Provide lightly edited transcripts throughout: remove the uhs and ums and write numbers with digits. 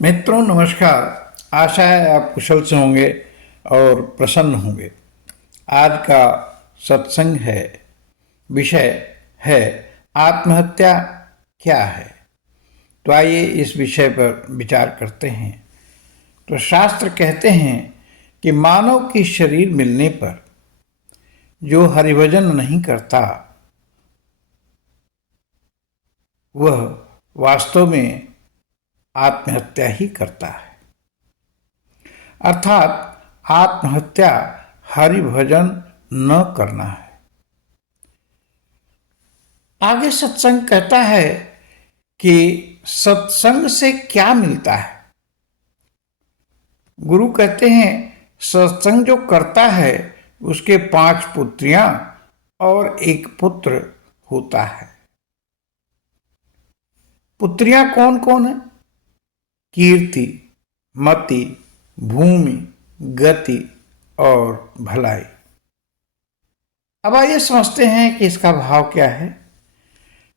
मित्रों नमस्कार। आशा है आप कुशल से होंगे और प्रसन्न होंगे। आज का सत्संग है, विषय है आत्महत्या क्या है। तो आइए इस विषय पर विचार करते हैं। तो शास्त्र कहते हैं कि मानव की शरीर मिलने पर जो हरिभजन नहीं करता वह वास्तव में आत्महत्या ही करता है। अर्थात आत्महत्या हरिभजन न करना है। आगे सत्संग कहता है कि सत्संग से क्या मिलता है। गुरु कहते हैं सत्संग जो करता है उसके 5 पुत्रियां और 1 पुत्र होता है। पुत्रियां कौन कौन है? कीर्ति, मति, भूमि, गति और भलाई। अब आइए समझते हैं कि इसका भाव क्या है।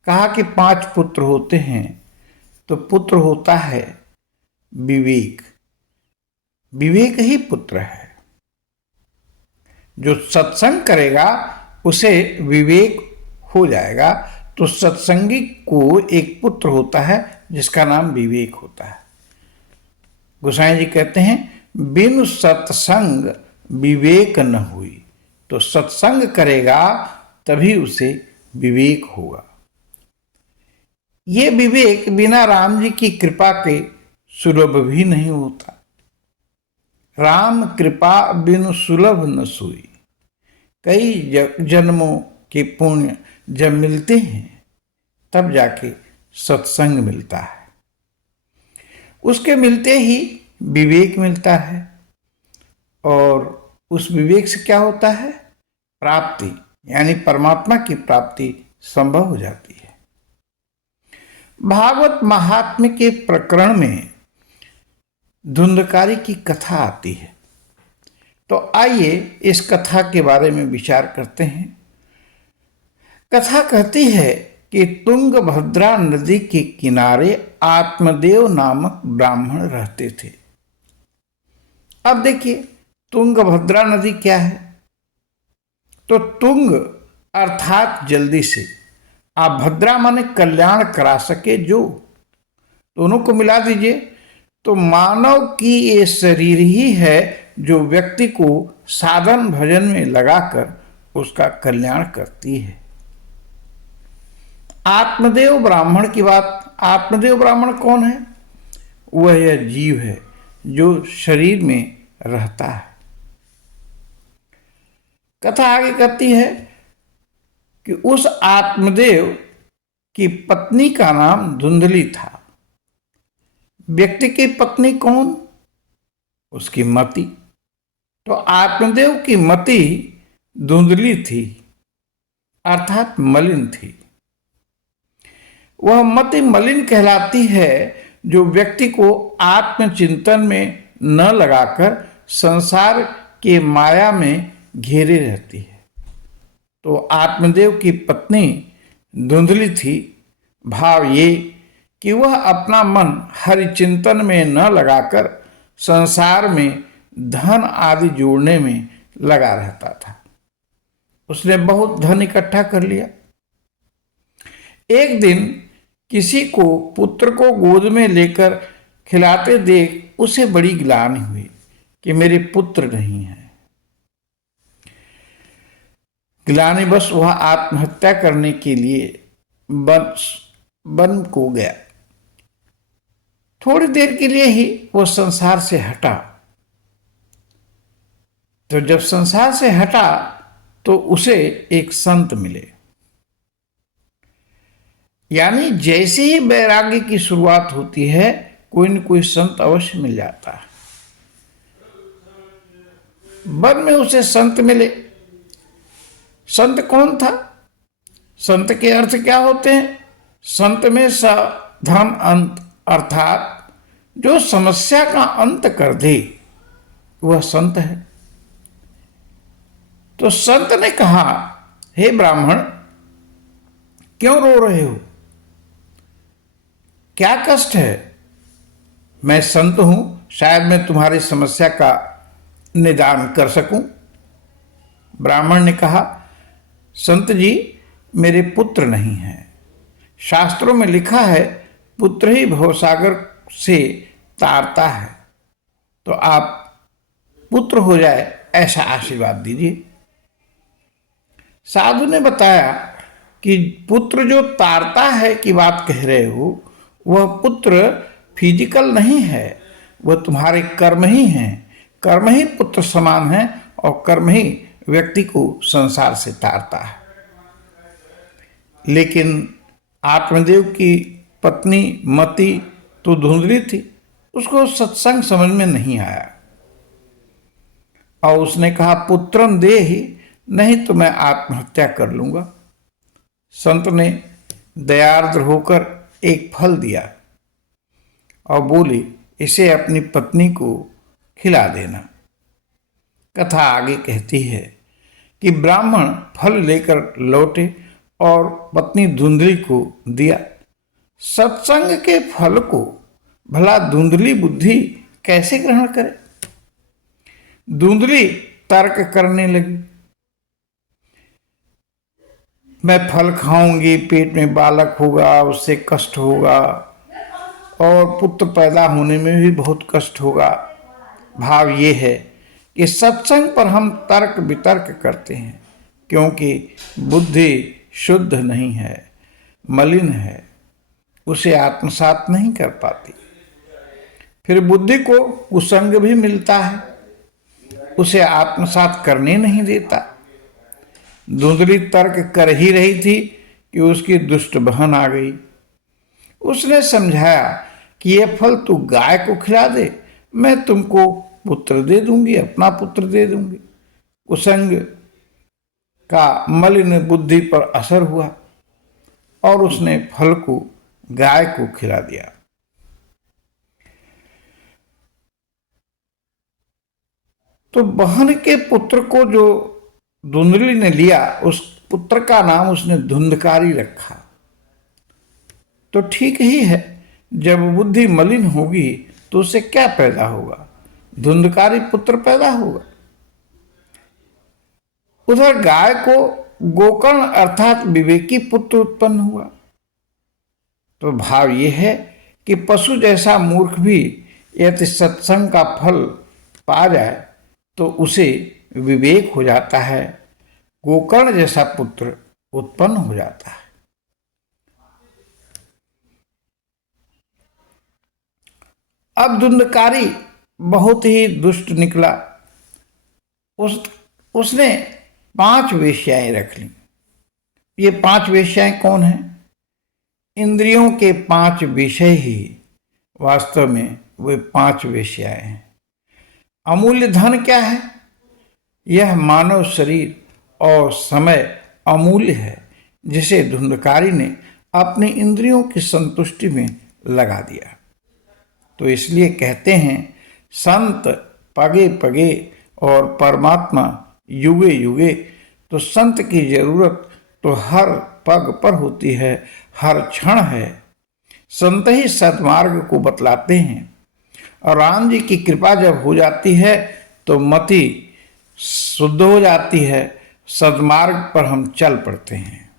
कहा कि 5 पुत्र होते हैं, तो पुत्र होता है विवेक। विवेक ही पुत्र है। जो सत्संग करेगा उसे विवेक हो जाएगा। तो सत्संगी को एक पुत्र होता है जिसका नाम विवेक होता है। गोसाई जी कहते हैं बिनु सत्संग विवेक न हुई। तो सत्संग करेगा तभी उसे विवेक होगा। ये विवेक बिना राम जी की कृपा के सुलभ भी नहीं होता। राम कृपा बिनु सुलभ न सोई। कई जन्मों के पुण्य जब मिलते हैं तब जाके सत्संग मिलता है। उसके मिलते ही विवेक मिलता है और उस विवेक से क्या होता है? प्राप्ति, यानी परमात्मा की प्राप्ति संभव हो जाती है। भागवत महात्म्य के प्रकरण में धुंधकारी की कथा आती है। तो आइए इस कथा के बारे में विचार करते हैं। कथा कहती है कि तुंगभद्रा नदी के किनारे आत्मदेव नामक ब्राह्मण रहते थे। अब देखिए तुंगभद्रा नदी क्या है? तो तुंग अर्थात जल्दी से, आप भद्रा माने कल्याण करा सके जो, दोनों को मिला दीजिए तो मानव की ये शरीर ही है जो व्यक्ति को साधन भजन में लगाकर उसका कल्याण करती है। आत्मदेव ब्राह्मण की बात, आत्मदेव ब्राह्मण कौन है? वह यह जीव है जो शरीर में रहता है। कथा आगे कहती है कि उस आत्मदेव की पत्नी का नाम धुंधली था। व्यक्ति की पत्नी कौन? उसकी मति। तो आत्मदेव की मति धुंधली थी अर्थात मलिन थी। वह मति मलिन कहलाती है जो व्यक्ति को आत्मचिंतन में न लगाकर संसार के माया में घेरे रहती है। तो आत्मदेव की पत्नी धुंधली थी। भाव ये कि वह अपना मन हरिचिंतन में न लगाकर संसार में धन आदि जोड़ने में लगा रहता था। उसने बहुत धन इकट्ठा कर लिया। एक दिन किसी को पुत्र को गोद में लेकर खिलाते देख उसे बड़ी ग्लानि हुई कि मेरे पुत्र नहीं है। ग्लानि बस वह आत्महत्या करने के लिए वन को गया। थोड़ी देर के लिए ही वो संसार से हटा। तो जब संसार से हटा तो उसे एक संत मिले। यानी जैसे ही वैराग्य की शुरुआत होती है कोई न कोई संत अवश्य मिल जाता है। वन में उसे संत मिले। संत कौन था? संत के अर्थ क्या होते हैं? संत में साधन अंत, अर्थात जो समस्या का अंत कर दे वह संत है। तो संत ने कहा, हे ब्राह्मण, क्यों रो रहे हो? क्या कष्ट है? मैं संत हूं, शायद मैं तुम्हारी समस्या का निदान कर सकूं। ब्राह्मण ने कहा, संत जी, मेरे पुत्र नहीं हैं। शास्त्रों में लिखा है, पुत्र ही भवसागर से तारता है। तो आप पुत्र हो जाए ऐसा आशीर्वाद दीजिए। साधु ने बताया कि पुत्र जो तारता है की बात कह रहे हो, वह पुत्र फिजिकल नहीं है, वह तुम्हारे कर्म ही हैं। कर्म ही पुत्र समान है और कर्म ही व्यक्ति को संसार से तारता है। लेकिन आत्मदेव की पत्नी मति तो धुंधली थी, उसको सत्संग समझ में नहीं आया और उसने कहा, पुत्रम दे ही, नहीं तो मैं आत्महत्या कर लूंगा। संत ने दयार्द्र होकर एक फल दिया और बोली, इसे अपनी पत्नी को खिला देना। कथा आगे कहती है कि ब्राह्मण फल लेकर लौटे और पत्नी धुंधली को दिया। सत्संग के फल को भला धुंधली बुद्धि कैसे ग्रहण करे? धुंधली तर्क करने लगी, मैं फल खाऊंगी, पेट में बालक होगा, उससे कष्ट होगा और पुत्र पैदा होने में भी बहुत कष्ट होगा। भाव ये है कि सत्संग पर हम तर्क वितर्क करते हैं, क्योंकि बुद्धि शुद्ध नहीं है, मलिन है, उसे आत्मसात नहीं कर पाती। फिर बुद्धि को कुसंग भी मिलता है, उसे आत्मसात करने नहीं देता। धुंधली तर्क कर ही रही थी कि उसकी दुष्ट बहन आ गई। उसने समझाया कि यह फल तू गाय को खिला दे, मैं तुमको पुत्र दे दूंगी, अपना पुत्र दे दूंगी। कुसंग का मलिन बुद्धि पर असर हुआ और उसने फल को गाय को खिला दिया। तो बहन के पुत्र को जो धुंधली ने लिया, उस पुत्र का नाम उसने धुंधकारी रखा। तो ठीक ही है, जब बुद्धि मलिन होगी तो उसे क्या पैदा होगा? धुंधकारी पुत्र पैदा होगा। उधर गाय को गोकर्ण अर्थात विवेकी पुत्र उत्पन्न हुआ। तो भाव यह है कि पशु जैसा मूर्ख भी यदि सत्संग का फल पा जाए तो उसे विवेक हो जाता है, गोकर्ण जैसा पुत्र उत्पन्न हो जाता है। अब धुंधकारी बहुत ही दुष्ट निकला। उसने 5 वेश्याएं रख ली। ये 5 वेश्याएं कौन हैं? इंद्रियों के 5 विषय ही वास्तव में वे 5 वेश्याएं हैं। अमूल्य धन क्या है? यह मानव शरीर और समय अमूल्य है, जिसे धुंधकारी ने अपनी इंद्रियों की संतुष्टि में लगा दिया। तो इसलिए कहते हैं, संत पगे पगे और परमात्मा युगे युगे। तो संत की जरूरत तो हर पग पर होती है, हर क्षण है। संत ही सद्मार्ग को बतलाते हैं और राम जी की कृपा जब हो जाती है तो मति शुद्ध हो जाती है, सद्मार्ग पर हम चल पड़ते हैं।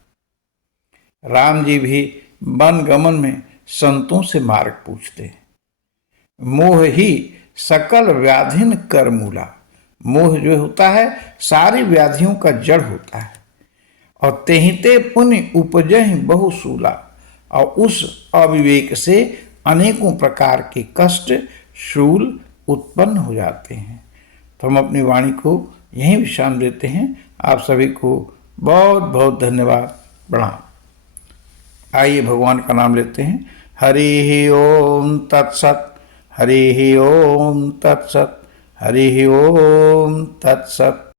राम जी भी वन गमन में संतों से मार्ग पूछते हैं। मोह ही सकल व्याधिन कर मूला। मोह जो होता है सारी व्याधियों का जड़ होता है। और तेहिते पुण्य उपजहि बहुसूला। और उस अविवेक से अनेकों प्रकार के कष्ट शूल उत्पन्न हो जाते हैं। तो हम अपनी वाणी को यहीं विश्राम देते हैं। आप सभी को बहुत बहुत धन्यवाद, प्रणाम। आइए भगवान का नाम लेते हैं। हरि ओम तत्सत, हरि ओम तत्सत, हरि ओम तत्सत।